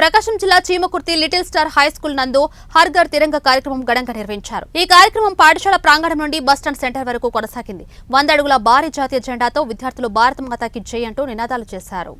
ప్రకాశం జిల్లా Chimakurthi little star high school నందు హర్ ఘర్ తిరంగా కార్యక్రమం ఘనంగా నిర్వహించారు. ఈ కార్యక్రమం పాఠశాల ప్రాంగణం నుండి బస్టాండ్ సెంటర్ వరకు కొనసాగింది. 100 అడుగుల భారీ జాతీయ జెండాతో విద్యార్థులు భారత మాతాకి జై అంటూ నినాదాలు చేశారు.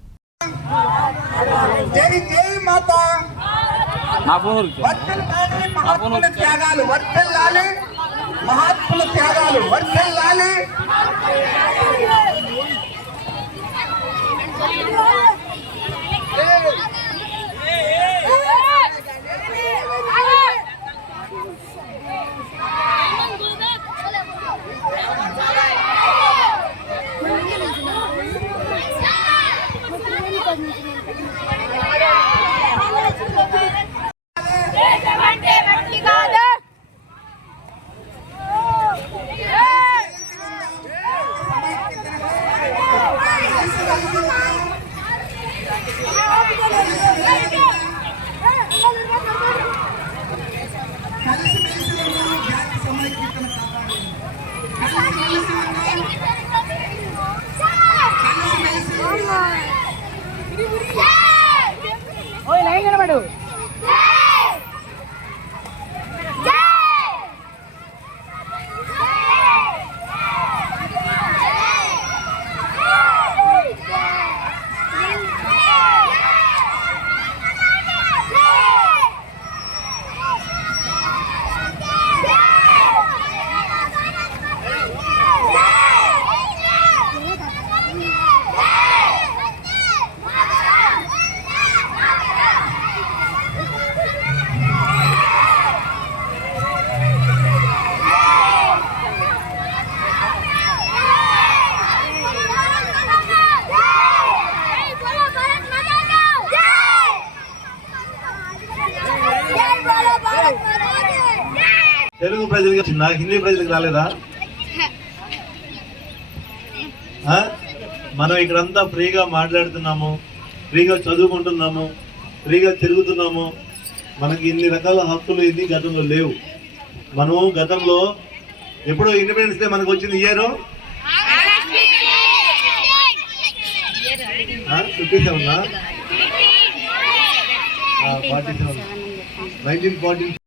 తెలుగు ప్రజలకు వచ్చిందా? హిందీ ప్రజలకు రాలేదా? మనం ఇక్కడంతా ఫ్రీగా మాట్లాడుతున్నాము, ఫ్రీగా చదువుకుంటున్నాము, ఫ్రీగా తిరుగుతున్నాము. మనకి ఇన్ని రకాల హక్కులు ఇది గతంలో లేవు. మనము గతంలో ఎప్పుడు ఇండిపెండెన్స్ డే మనకు వచ్చింది ఇయర్ 57 1940